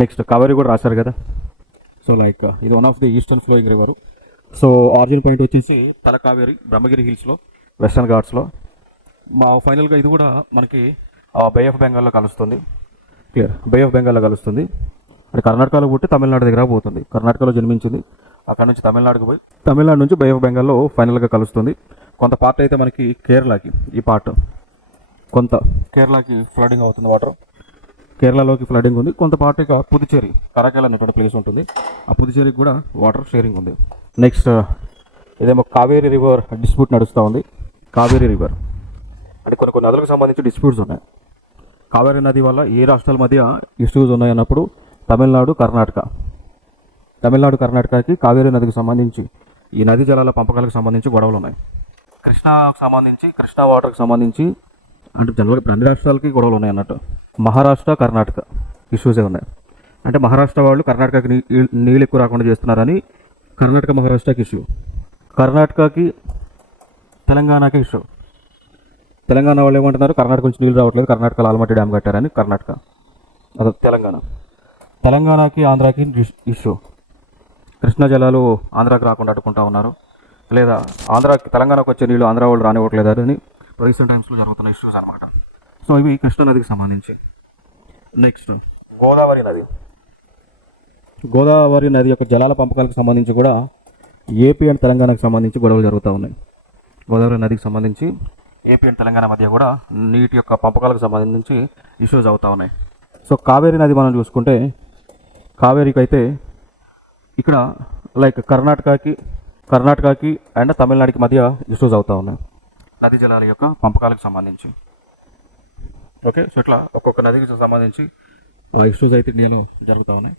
Next Kaveri కూడా రాశారు కదా. సో లైక్ ఇది one of the eastern flowing river. So origin point వచ్చేసి తలకావేరి బ్రహ్మగిరి హిల్స్లో, వెస్టర్న్ ఘాట్స్లో. మా ఫైనల్గా ఇది కూడా మనకి బే ఆఫ్ బెంగాల్లో కలుస్తుంది. క్లియర్, బే ఆఫ్ బెంగాల్లో కలుస్తుంది. అది కర్ణాటకలో పుట్టి తమిళనాడు దగ్గర పోతుంది. కర్ణాటకలో జన్మించింది, అక్కడ నుంచి తమిళనాడుకు పోయి తమిళనాడు నుంచి బే ఆఫ్ బెంగాల్లో ఫైనల్గా కలుస్తుంది. కొంత పార్ట్ అయితే మనకి కేరళకి, ఈ పార్ట్ కొంత కేరళకి ఫ్లడింగ్ అవుతుంది, వాటర్ కేరళలోకి ఫ్లడింగ్ ఉంది. కొంత పార్ట్ ఇక పుదుచేరి, కరాకల్ అనేటువంటి ప్లేస్ ఉంటుంది, ఆ పుదుచేరికి కూడా వాటర్ షేరింగ్ ఉంది. నెక్స్ట్ ఇదేమో కావేరీ రివర్ డిస్ప్యూట్ నడుస్తూ ఉంది. కావేరీ రివర్ అంటే కొన్ని నదులకు సంబంధించి డిస్ప్యూట్స్ ఉన్నాయి. కావేరీ నది వల్ల ఏ రాష్ట్రాల మధ్య ఇష్యూస్ ఉన్నాయన్నప్పుడు తమిళనాడు కర్ణాటకకి కావేరీ నదికి సంబంధించి, ఈ నది జలాల పంపకాలకు సంబంధించి గొడవలు ఉన్నాయి. కృష్ణా వాటర్కి సంబంధించి అంటే జనరల్గా ఇప్పుడు అన్ని రాష్ట్రాలకి గొడవలు ఉన్నాయి అన్నట్టు. మహారాష్ట్ర కర్ణాటక ఇష్యూసే ఉన్నాయి. అంటే మహారాష్ట్ర వాళ్ళు కర్ణాటకకి నీళ్ళు ఎక్కువ రాకుండా చేస్తున్నారని కర్ణాటక మహారాష్ట్రకి ఇష్యూ, కర్ణాటకకి తెలంగాణకి ఇష్యూ. తెలంగాణ వాళ్ళు ఏమంటున్నారు, కర్ణాటక నుంచి నీళ్ళు రావట్లేదు, కర్ణాటకలో ఆల్మట్టి డ్యామ్ కట్టారని కర్ణాటక. అదే తెలంగాణకి ఆంధ్రాకి ఇష్యూ. కృష్ణా జలాలు ఆంధ్రాకి రాకుండా అడ్డుకుంటా ఉన్నారు, లేదా తెలంగాణకు వచ్చే నీళ్ళు ఆంధ్ర వాళ్ళు రానివ్వట్లేదని రీసెంట్ టైమ్స్లో జరుగుతున్న ఇష్యూస్ అనమాట. సో ఇవి కృష్ణా నదికి సంబంధించి. నెక్స్ట్ గోదావరి నది యొక్క జలాల పంపకాలకు సంబంధించి కూడా ఏపీ అండ్ తెలంగాణకు సంబంధించి గొడవలు జరుగుతూ ఉన్నాయి. గోదావరి నదికి సంబంధించి ఏపీ అండ్ తెలంగాణ మధ్య కూడా నీటి యొక్క పంపకాలకు సంబంధించి ఇష్యూస్ అవుతూ ఉన్నాయి. సో కావేరీ నది మనం చూసుకుంటే, కావేరీకి అయితే ఇక్కడ లైక్ కర్ణాటకకి అండ్ తమిళనాడుకి మధ్య ఇష్యూస్ అవుతూ ఉన్నాయి నదీ జలాల యొక్క పంపకాలకు సంబంధించి. ఓకే, సో ఇట్లా ఒక్కొక్క నదికి సంబంధించి ఇష్యూస్ అయితే ఇండియాలో జరుగుతూ ఉన్నాయి.